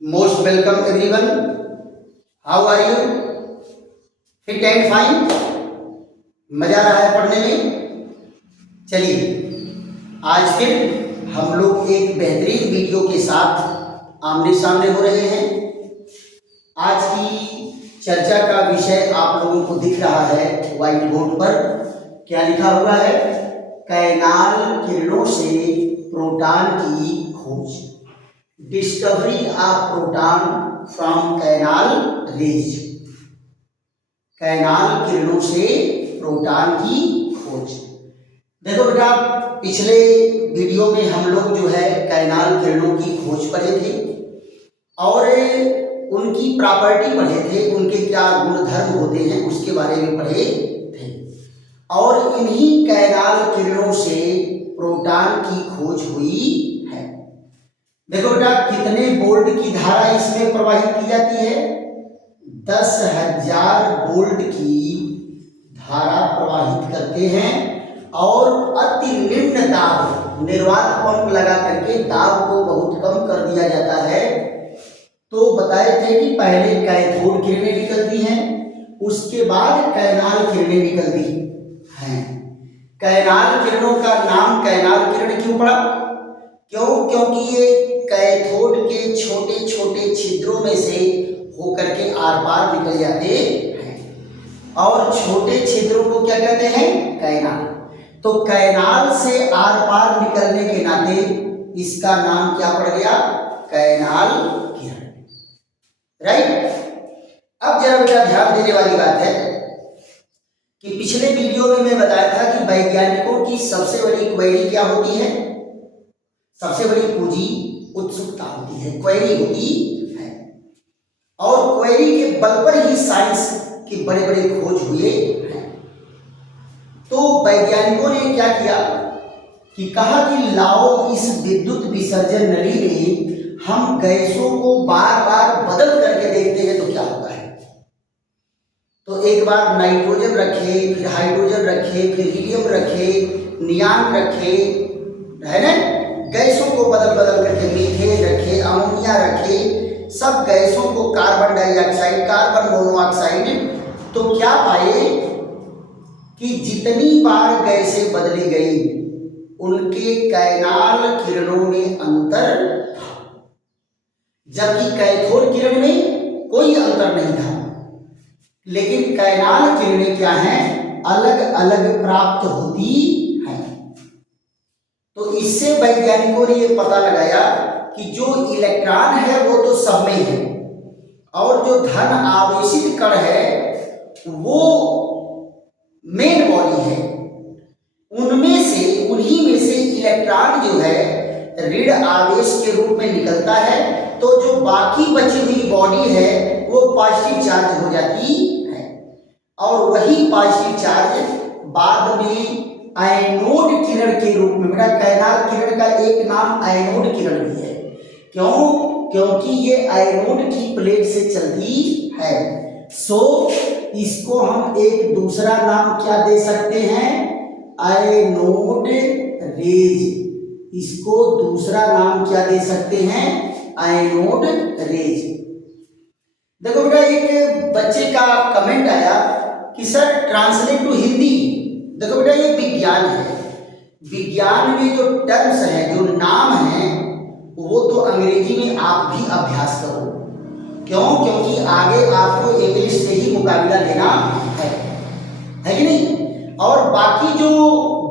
Most welcome everyone. How are you? Fit and fine? मजा आ रहा है पढ़ने में? चलिए आज फिर हम लोग एक बेहतरीन वीडियो के साथ आमने सामने हो रहे हैं। आज की चर्चा का विषय आप लोगों को दिख रहा है व्हाइट बोर्ड पर। क्या लिखा हुआ है? कैनाल किरणों से प्रोटॉन की खोज। Discovery of proton from canal raise. Canal किरणों से प्रोटॉन की खोज। देखो बेटा, पिछले वीडियो में हम लोग जो है कैनाल किरणों की खोज पढ़े थे और उनकी प्रॉपर्टी पढ़े थे, उनके क्या गुणधर्म होते हैं उसके बारे में पढ़े थे। और इन्हीं कैनाल किरणों से प्रोटॉन की खोज हुई है। देखो बेटा, कितने वोल्ट की धारा इसमें प्रवाहित की जाती है? 10,000 वोल्ट की धारा प्रवाहित करते हैं और अति निम्न दाब निर्वात पंप लगा करके दाब को बहुत कम कर दिया जाता है। तो बताए थे कि पहले कैथोड किरणें निकलती हैं, उसके बाद कैनाल किरणें निकलती हैं। कैनाल किरणों का नाम कैनाल किरण क्यों पड़ा? क्योंकि ये कैथोड के छोटे छोटे छिद्रों में से होकर के आर पार निकल जाते हैं और छोटे छिद्रों को क्या कहते हैं? कैनाल। तो कैनाल से आर पार निकलने के नाते इसका नाम क्या पड़ गया? कैनाल किरण। राइट। अब जरा बेटा ध्यान देने वाली बात है कि पिछले वीडियो में मैं बताया था कि वैज्ञानिकों की सबसे बड़ी क्वेरी क्या होती है? सबसे बड़ी पूंजी उत्सुकता होती है, क्वेरी होती है। और क्वेरी के बल पर ही साइंस के बड़े बड़े खोज हुए हैं। तो वैज्ञानिकों ने क्या किया कि कहा कि लाओ इस विद्युत विसर्जन नली में हम गैसों को बार बार बदल करके देखते हैं तो क्या होता है। तो एक बार नाइट्रोजन रखे, फिर हाइड्रोजन रखे, फिर हीलियम रखे, नियान रखे, है ना, गैसों को बदल बदल करके मीथेन रखे, अमोनिया रखे, सब गैसों को कार्बन डाइऑक्साइड, कार्बन मोनोऑक्साइड। तो क्या पाए कि जितनी बार गैसें बदली गई उनके कैनाल किरणों में अंतर था, जबकि कैथोड किरण में कोई अंतर नहीं था। लेकिन कैनाल किरणें क्या हैं? अलग अलग प्राप्त होती हैं। तो इससे वैज्ञानिकों ने यह पता लगाया कि जो इलेक्ट्रॉन है वो तो सब में है और जो धन आवेशित कण है वो मेन बॉडी है, उनमें से उन्हीं में से इलेक्ट्रॉन जो है ऋण आवेश के रूप में निकलता है। तो जो बाकी बची हुई बॉडी है वो पॉजिटिव चार्ज हो जाती है और वही पॉजिटिव चार्ज बाद में एनोड किरण के रूप में। बेटा कैनाल किरण का एक नाम एनोड किरण भी है। क्योंकि ये एनोड की प्लेट से चलती है। सो इसको हम एक दूसरा नाम क्या दे सकते हैं? Anode rays. इसको दूसरा नाम क्या दे सकते हैं? Anode rays. देखो बेटा, एक बच्चे का कमेंट आया कि सर ट्रांसलेट टू हिंदी। देखो बेटा, ये विज्ञान है, विज्ञान में जो टर्म्स हैं, जो नाम हैं, वो तो अंग्रेजी में आप भी अभ्यास करो। क्योंकि आगे आपको इंग्लिश से ही मुकाबला देना है कि नहीं। और बाकी जो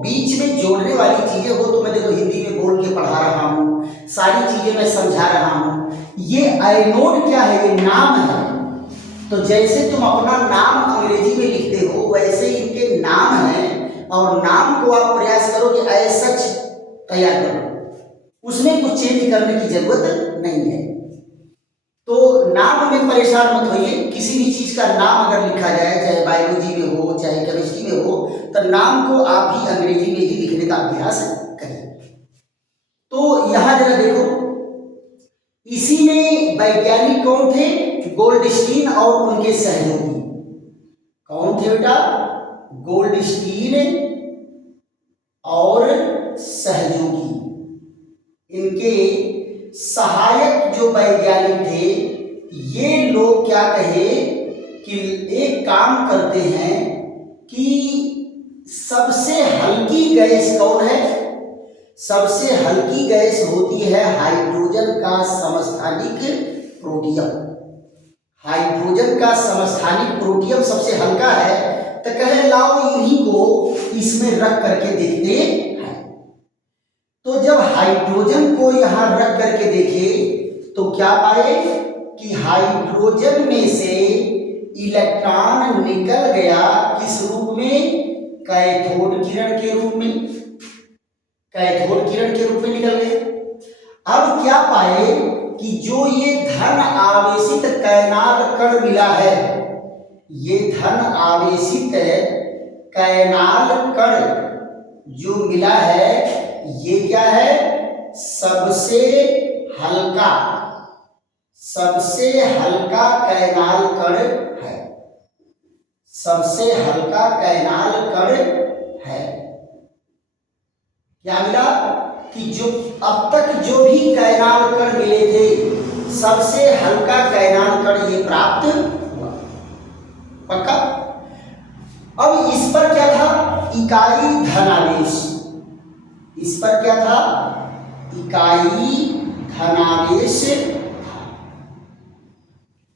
बीच में जोड़ने वाली चीजें हो तो मैं देखो हिंदी में बोल के पढ़ा रहा हूँ, सारी चीजें मैं समझा रहा हूँ। ये एनोड क्या है? ये नाम है। तो जैसे तुम अपना नाम अंग्रेजी में लिखते हो वैसे इनके नाम हैं और नाम को आप प्रयास करो कि एज सच तैयार करो, उसमें कुछ चेंज करने की जरूरत नहीं है। तो नाम में परेशान मत होइए। किसी भी चीज का नाम अगर लिखा जाए, चाहे बायोलॉजी में हो चाहे केमिस्ट्री में हो, तो नाम को आप भी अंग्रेजी में ही लिखने का अभ्यास करें। तो यहां जरा देखो, इसी में वैज्ञानिक कौन थे? गोल्डस्टीन और उनके सहयोगी। कौन थे बेटा? गोल्डस्टीन और सहयोगी। इनके सहायक जो वैज्ञानिक थे ये लोग क्या कहे कि एक काम करते हैं कि सबसे हल्की गैस कौन है? सबसे हल्की गैस होती है हाइड्रोजन का समस्थानिक प्रोटियम। हाइड्रोजन का समस्थानिक प्रोटियम सबसे हल्का है, तो कहे लाओ इन्हीं को इसमें रख करके देखते हैं। तो जब हाइड्रोजन को यहां रख करके देखे तो क्या पाए कि हाइड्रोजन में से इलेक्ट्रॉन निकल गया किस रूप में? कैथोड किरण के रूप में। कैथोड किरण के रूप में निकल गए। अब क्या पाए कि जो ये धन आवेशित कैनाल कण मिला है, ये धन आवेशित कैनाल कण जो मिला है ये क्या है? सबसे हल्का कैनाल कण है। सबसे हल्का कैनाल कण है। क्या मिला कि जो अब तक जो भी कैनाल कण मिले थे सबसे हल्का कैनाल कण ये प्राप्त हुआ। पक्का? अब इस पर क्या था? इकाई धनावेश। इस पर क्या था? इकाई धनावेश था।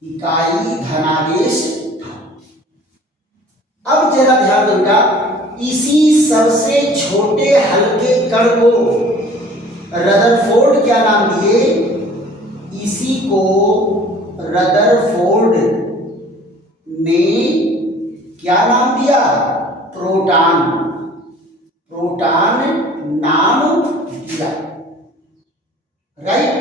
इकाई धनावेश था। अब जरा ध्यान दो बेटा, इसी सबसे छोटे हल्के कण को रदरफोर्ड क्या नाम दिए? इसी को रदरफोर्ड ने क्या नाम दिया? प्रोटॉन। प्रोटॉन नाम दिया। राइट?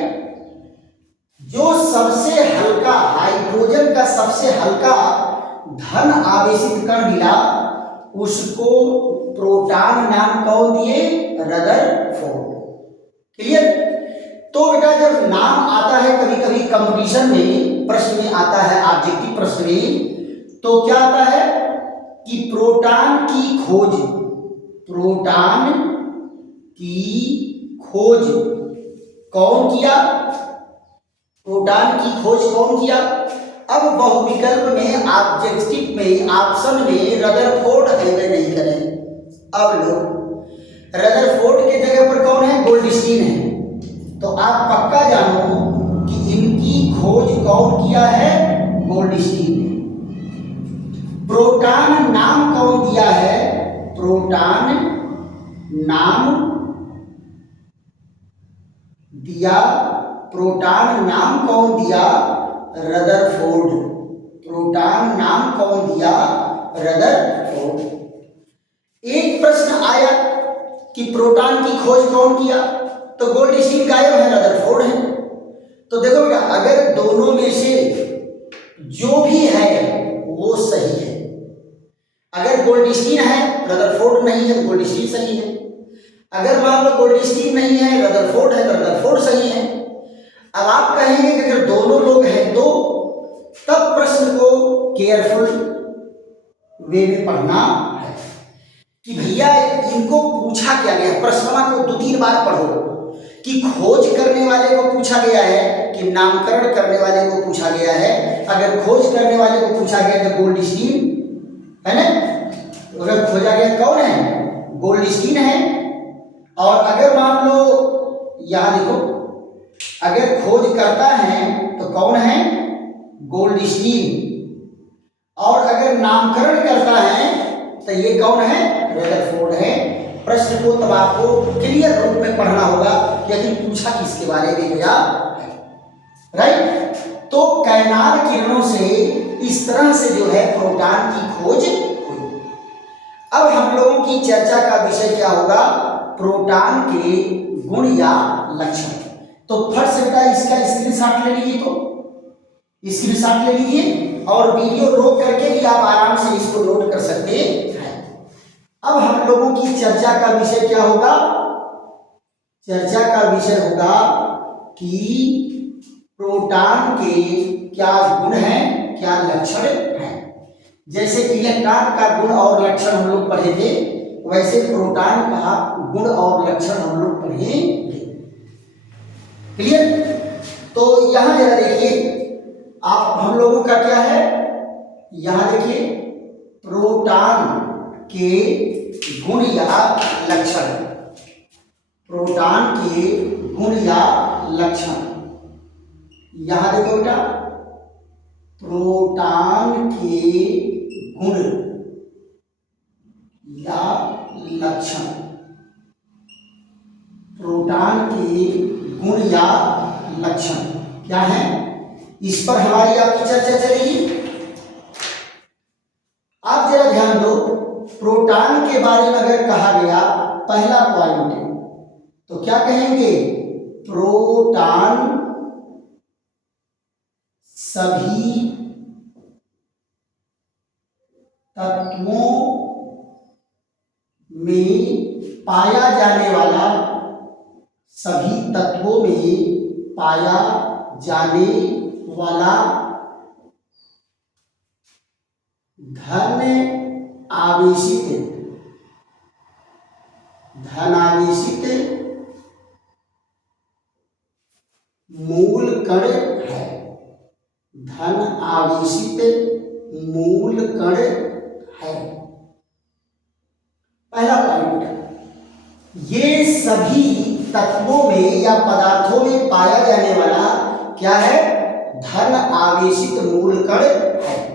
जो सबसे हल्का हाइड्रोजन का सबसे हल्का धन आवेशित कण मिला उसको प्रोटॉन नाम कौन दिए? रदरफोर्ड। क्लियर? तो बेटा जब नाम आता है कभी कभी कंपटीशन में प्रश्न में आता है, ऑब्जेक्टिव प्रश्न में, तो क्या आता है कि प्रोटॉन की खोज। प्रोटॉन की खोज कौन किया? प्रोटॉन की खोज कौन किया? अब बहुविकल्प में ऑब्जेक्टिव में ऑप्शन में रदरफोर्ड अवेलेबल नहीं करें। अब लोग रदरफोर्ड के जगह पर कौन है? गोल्डस्टीन है। तो आप पक्का जानो कि इनकी खोज कौन किया है? गोल्डस्टीन ने। प्रोटॉन नाम कौन दिया है? प्रोटॉन नाम दिया। प्रोटॉन नाम कौन दिया? रदरफोर्ड। प्रोटॉन नाम कौन दिया? रदरफोर्ड। एक प्रश्न आया कि प्रोटॉन की खोज कौन किया? तो गोल्डस्टीन गायब है, रदरफोर्ड है। तो देखो बेटा, अगर दोनों में से जो भी है वो सही है। अगर गोल्डस्टीन है, रदरफोर्ड नहीं है, गोल्डस्टीन सही है। अगर मान लो गोल्डस्टीन नहीं है, रदरफोर्ड है, तो रदरफोर्ड सही है। अब आप कहेंगे कि अगर दोनों लोग हैं तो तब प्रश्न को केयरफुल वे में पढ़ना है कि भैया इनको पूछा क्या गया। प्रश्नवा को 2-3 बार पढ़ो कि खोज करने वाले को पूछा गया है कि नामकरण करने वाले को पूछा गया है। अगर खोज करने वाले को पूछा गया तो गोल्डस्टीन है ना, अगर खोजा गया कौन है? गोल्डस्टीन है। और अगर मान लो यहां देखो, अगर खोज करता है तो कौन है? गोल्डस्टीन। और अगर नामकरण करता है तो ये कौन है? रदरफोर्ड है। प्रश्न को तब आपको क्लियर रूप में पढ़ना होगा कि आखिर पूछा किसके बारे में गया है। राइट? तो कैनाल किरणों से इस तरह से जो है प्रोटॉन की खोज हुई। अब हम लोगों की चर्चा का विषय क्या होगा? प्रोटॉन के गुण या लक्षण। तो फट से बेटा इसका स्क्रीनशॉट ले लीजिए। तो स्क्रीनशॉट ले लीजिए और वीडियो रोक करके भी आप आराम से इसको नोट कर सकते हैं। अब हम लोगों की चर्चा का विषय क्या होगा? चर्चा का विषय होगा कि प्रोटॉन के क्या गुण हैं, क्या लक्षण हैं। जैसे इलेक्ट्रॉन का गुण और लक्षण हम लोग पढ़े थे, वैसे प्रोटॉन का गुण और लक्षण हम लोग पढ़ेंगे। क्लियर। तो यहां जरा देखिए, आप हम लोगों का क्या है, यहां देखिए प्रोटॉन के गुण या लक्षण, प्रोटॉन के गुण या लक्षण। यहां देखो बेटा, प्रोटॉन के गुण या लक्षण, प्रोटॉन के गुण या लक्षण क्या है, इस पर हमारी आपकी चर्चा चलेगी। आप जरा ध्यान दो, प्रोटॉन के बारे में अगर कहा गया पहला पॉइंट तो क्या कहेंगे, प्रोटॉन सभी तत्वों में पाया जाने वाला, सभी तत्वों में पाया जाने वाला धन आवेशित मूल कण है, धन आवेशित मूल कण है। पहला पॉइंट, ये सभी तत्वों में या पदार्थों में पाया जाने वाला क्या है, धन आवेशित मूल कण है।